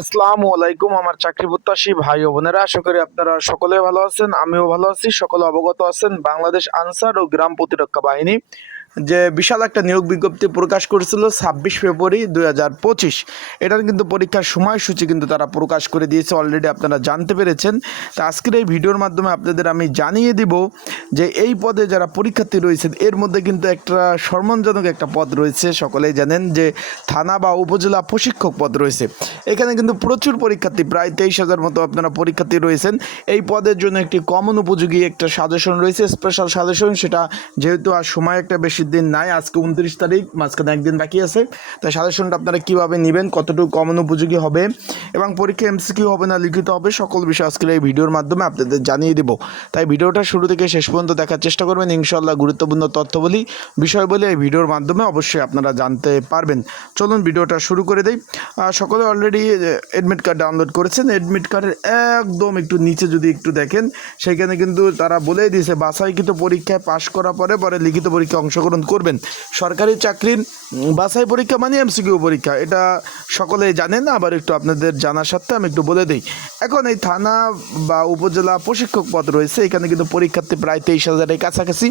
আসসালামু আলাইকুম, আমার চাকরি প্রত্যাশী ভাই ও বোনেরা, আশা করি আপনারা সকলে ভালো আছেন, আমিও ভালো আছি, সকলে অবগত আছেন বাংলাদেশ আনসার ও গ্রাম প্রতিরক্ষা বাহিনী। যে বিশাল একটা নিয়োগ বিজ্ঞপ্তি প্রকাশ করেছিল ছাব্বিশ ফেব্রুয়ারি দুই হাজার পঁচিশ। এটার কিন্তু পরীক্ষার সময়সূচি কিন্তু তারা প্রকাশ করে দিয়েছে অলরেডি আপনারা জানতে পেরেছেন। তা আজকের এই ভিডিওর মাধ্যমে আপনাদের আমি জানিয়ে দিব যে এই পদে যারা পরীক্ষার্থী রয়েছেন, এর মধ্যে কিন্তু একটা সম্মানজনক একটা পদ রয়েছে। সকলেই জানেন যে থানা বা উপজেলা প্রশিক্ষক পদ রয়েছে। এখানে কিন্তু প্রচুর পরীক্ষার্থী, প্রায় তেইশ হাজার মতো আপনারা পরীক্ষার্থী রয়েছেন। এই পদের জন্য একটি কমন উপযোগী একটা সাজেশন রয়েছে স্পেশাল সাজেশন সেটা যেহেতু আর সময় একটা বেশি দিন নাই, আজকে উনত্রিশ তারিখ, মাঝখানে একদিন বাকি আছে। তাই সাজেশনটা আপনারা কীভাবে নেবেন, কতটুকু কমন উপযোগী হবে এবং পরীক্ষা এমসিকিউ হবে না, লিখিত হবে, সকল বিষয় আজকের এই ভিডিওর মাধ্যমে আপনাদের জানিয়ে দেবো। তাই ভিডিওটা শুরু থেকে শেষ পর্যন্ত দেখার চেষ্টা করবেন ইনশাল্লাহ গুরুত্বপূর্ণ তথ্য বলি বিষয় বলে এই ভিডিওর মাধ্যমে অবশ্যই আপনারা জানতে পারবেন। চলুন ভিডিওটা শুরু করে দেই। সকলে অলরেডি অ্যাডমিট কার্ড ডাউনলোড করেছেন। অ্যাডমিট কার্ডের একদম একটু নিচে যদি একটু দেখেন, সেখানে কিন্তু তারা বলেই দিয়েছে, বাছাইকৃত পরীক্ষায় পাশ করার পরে পরে লিখিত পরীক্ষায় অংশগ্রহণ করবেন। সরকারি চাকরির বাছাই পরীক্ষা মানে এমসিকিউ পরীক্ষা। এটা সকলেই জানেন, আবার একটু আপনাদের জানার সাথে আমি একটু বলে দিই। এখন এই থানা বা উপজেলা প্রশিক্ষক পদ রয়েছে, এখানে কিন্তু পরীক্ষার্থী প্রায় তেইশ হাজারের কাছাকাছি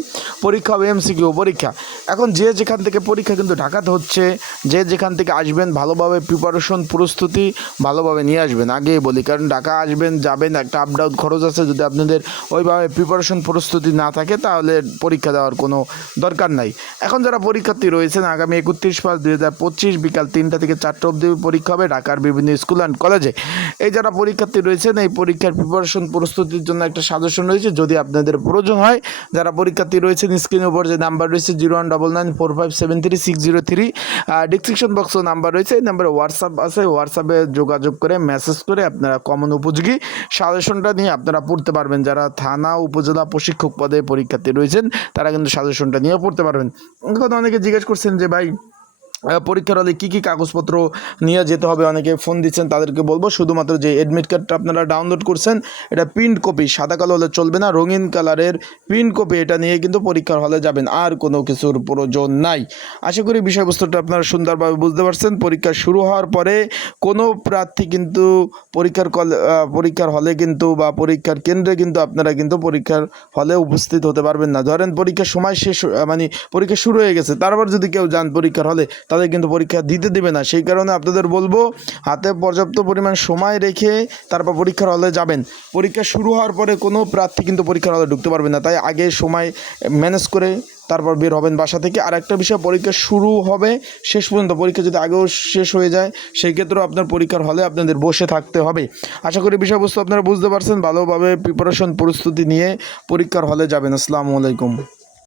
পরীক্ষা হবে, এমসিকিউ পরীক্ষা। এখন যে যেখান থেকে পরীক্ষা কিন্তু ঢাকাতে হচ্ছে, যে যেখান থেকে আসবেন ভালোভাবে প্রিপারেশন প্রস্তুতি ভালোভাবে নিয়ে আসবেন। আগেই বলি, কারণ ঢাকা আসবেন, যাবেন, একটা আপ ডাউন খরচ আছে। যদি আপনাদের ওইভাবে প্রিপারেশন প্রস্তুতি না থাকে, তাহলে পরীক্ষা দেওয়ার কোনো দরকার নাই। এখন যারা পরীক্ষার্থী রয়েছেন, আগামী একত্রিশ পাঁচ দুই হাজার পঁচিশ বিকাল তিনটা থেকে চারটা অবধি পরীক্ষা হবে ঢাকার বিভিন্ন স্কুল অ্যান্ড কলেজে এই যারা পরীক্ষার্থী রয়েছেন, এই পরীক্ষার প্রিপারেশন প্রস্তুতির জন্য একটা সাজেশন রয়েছে। যদি আপনাদের প্রয়োজন হয়, যারা পরীক্ষার্থী রয়েছেন স্ক্রিনের উপর যে নাম্বার রয়েছে zero one double nine four five seven three six zero three description বক্সও নাম্বার রয়েছে। এই নাম্বারে হোয়াটসঅ্যাপ আছে। হোয়াটসঅ্যাপে যোগাযোগ করে মেসেজ করে আপনারা কমন উপযোগী সাজেশনটা নিয়ে আপনারা পড়তে পারবেন। যারা থানা, উপজেলা প্রশিক্ষক পদে পরীক্ষার্থী রয়েছেন, তারা কিন্তু সাজেশনটা নিয়ে পড়তে পারবেন। এখন অনেকে জিজ্ঞেস করছেন যে ভাই পরীক্ষার হলে কী কী কাগজপত্র নিয়ে যেতে হবে? অনেকে ফোন দিচ্ছেন, তাদেরকে বলব শুধুমাত্র যে অ্যাডমিট কার্ডটা আপনারা ডাউনলোড করছেন, এটা প্রিন্ট কপি সাদা কালো হলে চলবে না, রঙিন কালারের প্রিন্ট কপি এটা নিয়ে কিন্তু পরীক্ষার হলে যাবেন, আর কোনো কিছুর প্রয়োজন নাই। আশা করি বিষয়বস্তুটা আপনারা সুন্দরভাবে বুঝতে পারছেন, পরীক্ষা শুরু হওয়ার পরে কোনো প্রার্থী কিন্তু পরীক্ষার কল পরীক্ষার হলে কিন্তু বা পরীক্ষার কেন্দ্রে কিন্তু আপনারা কিন্তু পরীক্ষার হলে উপস্থিত হতে পারবেন না। ধরেন পরীক্ষার সময় শেষ মানে পরীক্ষা শুরু হয়ে গেছে, তারপর যদি কেউ যান পরীক্ষার হলে তাদের কিন্তু পরীক্ষা দিতে দেবে না। সেই কারণে আপনাদের বলব, হাতে পর্যাপ্ত পরিমাণ সময় রেখে তারপর পরীক্ষার হলে যাবেন। পরীক্ষা শুরু হওয়ার পরে কোনো প্রার্থী কিন্তু পরীক্ষার হলে ঢুকতে পারবে না। তাই আগে সময় ম্যানেজ করে তারপর বের হবেন বাসা থেকে। আর একটা বিষয়, পরীক্ষা শুরু হবে, শেষ পর্যন্ত পরীক্ষা যদি আগেও শেষ হয়ে যায়, সেই ক্ষেত্রেও আপনার পরীক্ষার হলে আপনাদের বসে থাকতে হবে। আশা করি বিষয়বস্তু আপনারা বুঝতে পারছেন। ভালোভাবে প্রিপারেশন প্রস্তুতি নিয়ে পরীক্ষার হলে যাবেন। আসসালামু আলাইকুম।